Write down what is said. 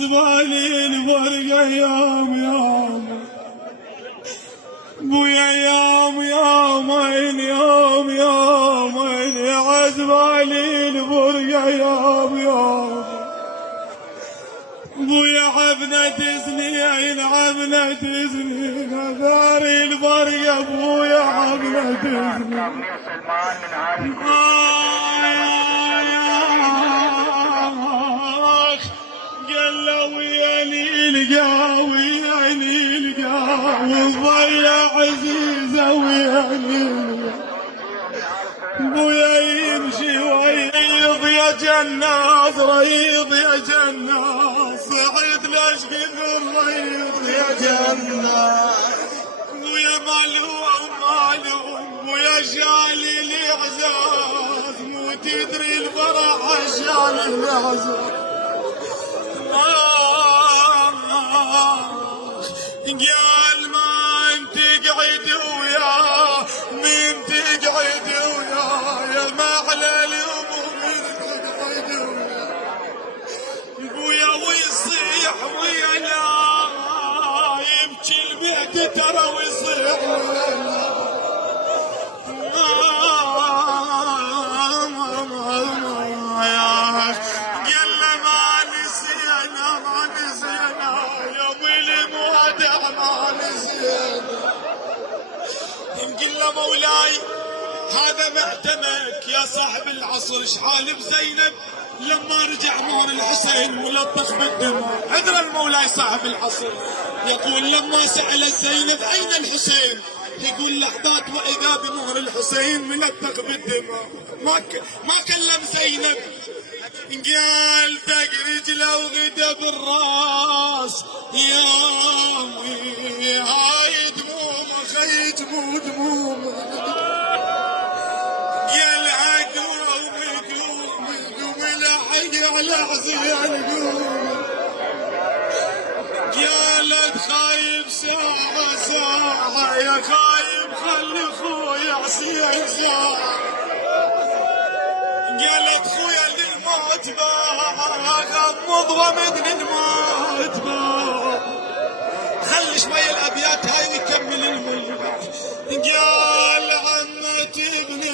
عزبالي الفرقة يوم يوم بويا يوم يومين يوم يومين يا عزبالي الفرقة يوم يوم بويا عبنة سنين عبنة سنين ثاري الفرقة بويا عبنة سنين وضيع عزيزة ويعني بويا يمشي ويض يا جناس ريض يا جناس صعد لاشقد الريض يا جناس بويا مالوم مالوم بويا شالي الإعزاز مو تدري الفرح شالي الإعزاز قال ما انت قعد وياه من تقعد وياه يا معلى الهموم من تقعد وياه بويا ويصيح ويا لا يبكي البيت ترى ويصيح ويا لا يمكن له مولاي هذا معتمك يا صاحب العصر شحال بزينب لما رجع مهر الحسين ملطخ بالدماء. عذر المولاي صاحب العصر يقول لما سأل زينب أين الحسين يقول لحظات وإذا بمهر الحسين ملطخ بالدماء. ما كلم زينب قال دق رجله وغدا بالراس يا امي هاي دموم خي دموم قال قوم قوم الحق على عزيان قوم قالت خايب ساعة يا خايب خلي خويا عصيان ساعة قالت خويا للموت غمض ومدن الموت خلي شوي الابيات هاي يكمل الملح. قال عمتي ابني